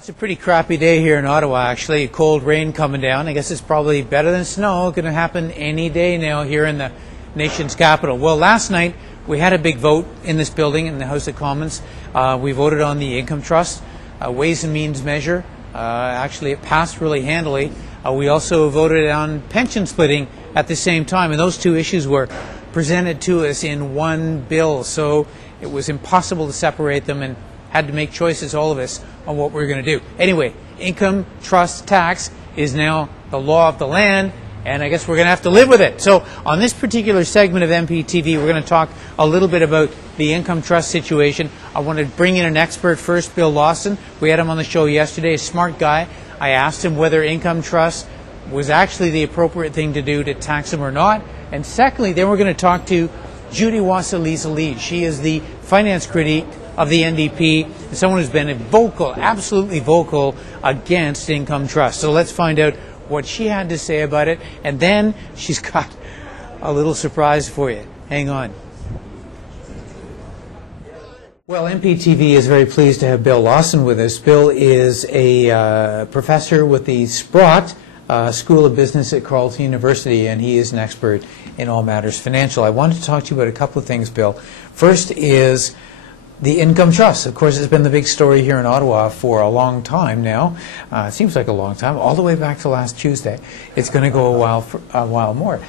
It's a pretty crappy day here in Ottawa, actually. Cold rain coming down. I guess it's probably better than snow. Going to happen any day now here in the nation's capital. Well, last night we had a big vote in this building in the House of Commons. We voted on the income trust, Ways and Means measure. Actually, it passed really handily. We also voted on pension splitting at the same time, and those two issues were presented to us in one bill. So it was impossible to separate them and had to make choices, all of us, on what we were going to do. Anyway, income trust tax is now the law of the land, and I guess we're going to have to live with it. So on this particular segment of MPtv, we're going to talk a little bit about the income trust situation. I want to bring in an expert first, Bill Lawson. We had him on the show yesterday, a smart guy. I asked him whether income trust was actually the appropriate thing to do to tax them or not. And secondly, then we're going to talk to Judy Wasylycialeis. She is the finance critic of the NDP, and someone who's been vocal, absolutely vocal, against income trust. So let's find out what she had to say about it, and then she's got a little surprise for you. Hang on. Well, MPtv is very pleased to have Bill Lawson with us. Bill is a professor with the Sprott School of Business at Carleton University, and he is an expert in all matters financial. I wanted to talk to you about a couple of things, Bill. First is the income trust. Of course, it's been the big story here in Ottawa for a long time now. It seems like a long time, all the way back to last Tuesday. It's going to go a while more.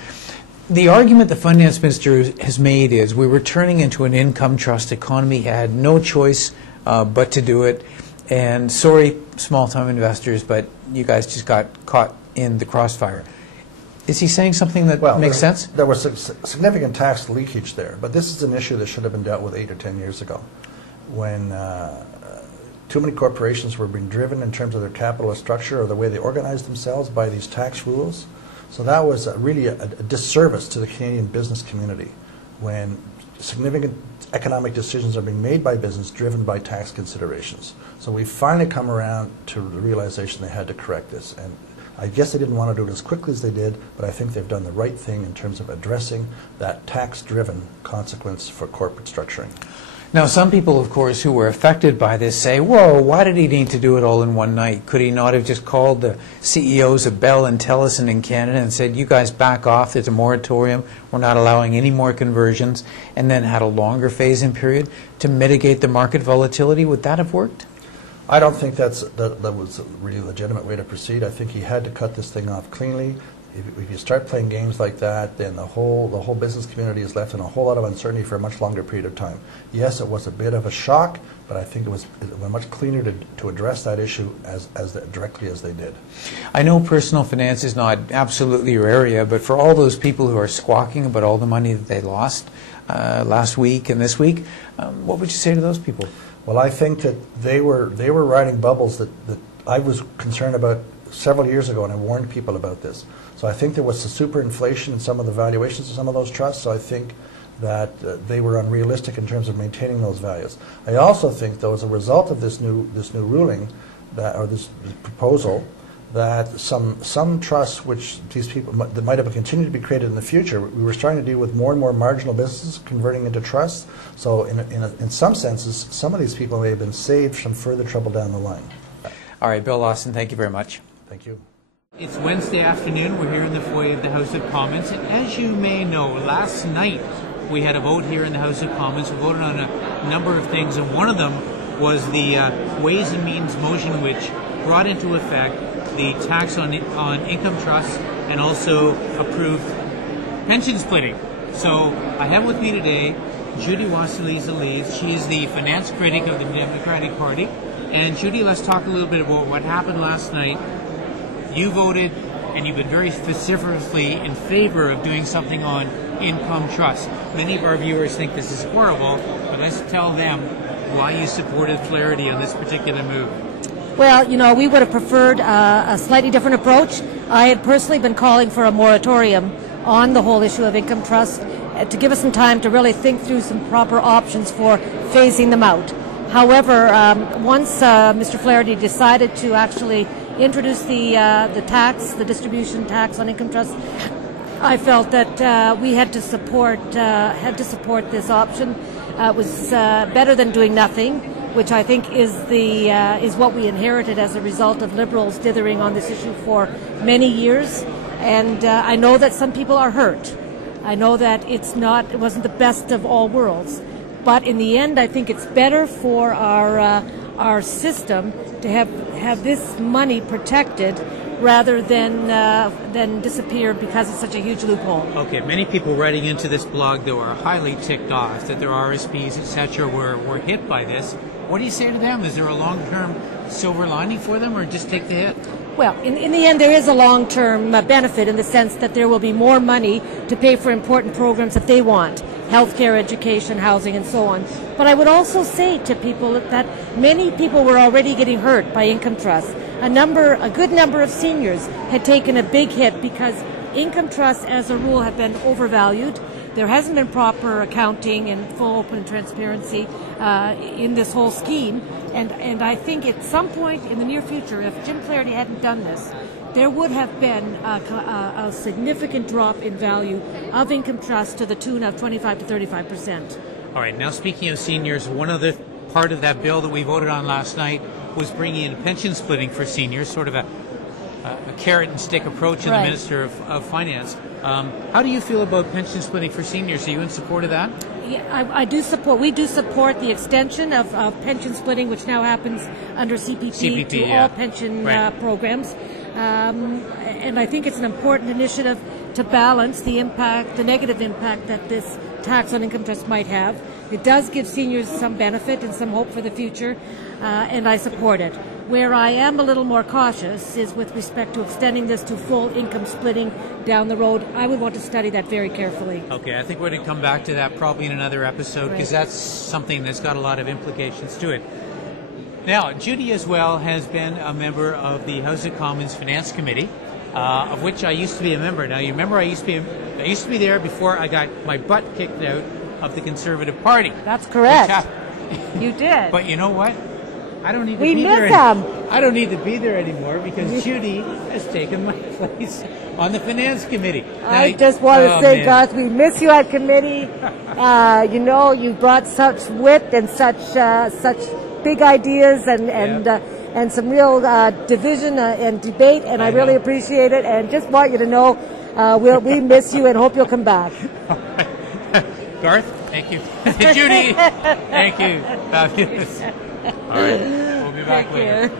The argument the finance minister has made is we were turning into an income trust economy, had no choice but to do it. And sorry, small-time investors, but you guys just got caught in the crossfire. Is he saying something that makes sense? There was significant tax leakage there, but this is an issue that should have been dealt with 8 or 10 years ago, when too many corporations were being driven in terms of their capital structure or the way they organized themselves by these tax rules. So that was really a disservice to the Canadian business community, when significant economic decisions are being made by business driven by tax considerations. So we've finally come around to the realization they had to correct this. And I guess they didn't want to do it as quickly as they did, but I think they've done the right thing in terms of addressing that tax-driven consequence for corporate structuring. Now, some people, of course, who were affected by this say, whoa, why did he need to do it all in one night? Could he not have just called the CEOs of Bell and Tellison in Canada and said, you guys back off, there's a moratorium, we're not allowing any more conversions, and then had a longer phase-in period to mitigate the market volatility? Would that have worked? I don't think that was a really legitimate way to proceed. I think he had to cut this thing off cleanly. If you start playing games like that, then the whole business community is left in a whole lot of uncertainty for a much longer period of time. Yes, it was a bit of a shock, but I think it was much cleaner to address that issue as directly as they did. I know personal finance is not absolutely your area, but for all those people who are squawking about all the money that they lost last week and this week, what would you say to those people? Well, I think that they were riding bubbles that I was concerned about several years ago, and I warned people about this. So I think there was some superinflation in some of the valuations of some of those trusts, so I think that they were unrealistic in terms of maintaining those values. I also think, though, as a result of this new ruling, or this proposal, that some trusts, which these people that might have continued to be created in the future, we were starting to deal with more and more marginal businesses converting into trusts. So in some senses, some of these people may have been saved from further trouble down the line. All right, Bill Lawson, thank you very much. Thank you. It's Wednesday afternoon. We're here in the foyer of the House of Commons. And as you may know, last night we had a vote here in the House of Commons. We voted on a number of things, and one of them was the Ways and Means motion, which brought into effect the tax on income trusts and also approved pension splitting. So I have with me today Judy Wasylycialeis. She is the finance critic of the Democratic Party. And Judy, let's talk a little bit about what happened last night. You voted, and you've been very vociferously in favor of doing something on income trust. Many of our viewers think this is horrible, but let's tell them why you supported Flaherty on this particular move. Well, you know, we would have preferred a slightly different approach. I had personally been calling for a moratorium on the whole issue of income trust to give us some time to really think through some proper options for phasing them out. However, once Mr. Flaherty decided to actually introduce the tax, the distribution tax on income trust, I felt that we had to support this option. It was better than doing nothing. which I think is what we inherited as a result of Liberals dithering on this issue for many years. And I know that some people are hurt. I know that it wasn't the best of all worlds. But in the end, I think it's better for our system to have this money protected rather than disappear because it's such a huge loophole. Okay, many people writing into this blog, though, are highly ticked off that their RSPs, etc., were hit by this. What do you say to them? Is there a long-term silver lining for them, or just take the hit? Well, in the end, there is a long-term benefit in the sense that there will be more money to pay for important programs that they want, healthcare, education, housing, and so on. But I would also say to people that many people were already getting hurt by income trusts. A good number of seniors had taken a big hit because income trusts, as a rule, have been overvalued. There hasn't been proper accounting and full open transparency in this whole scheme. And I think at some point in the near future, if Jim Clarity hadn't done this, there would have been a significant drop in value of income trusts to the tune of 25 to 35%. All right, now speaking of seniors, one other part of that bill that we voted on last night was bringing in pension splitting for seniors, sort of a carrot and stick approach in the Minister of Finance. How do you feel about pension splitting for seniors? Are you in support of that? Yeah, I do support. We do support the extension of pension splitting, which now happens under CPP to all pension programs. And I think it's an important initiative to balance the negative impact that this tax on income trust might have. It does give seniors some benefit and some hope for the future, and I support it. Where I am a little more cautious is with respect to extending this to full income splitting down the road. I would want to study that very carefully. Okay, I think we're going to come back to that probably in another episode because that's something that's got a lot of implications to it. Now, Judy as well has been a member of the House of Commons Finance Committee, of which I used to be a member. Now, you remember I used to be there before I got my butt kicked out of the Conservative Party. That's correct. You did. But you know what? I don't need to be there. Him. I don't need to be there anymore because Judy has taken my place on the Finance Committee. I just want to say, Garth, we miss you at committee. You brought such wit and such big ideas and some real division and debate, and I really appreciate it. And just want you to know, we miss you and hope you'll come back. Garth, thank you. Judy, thank you. Fabulous. All right, we'll be back later.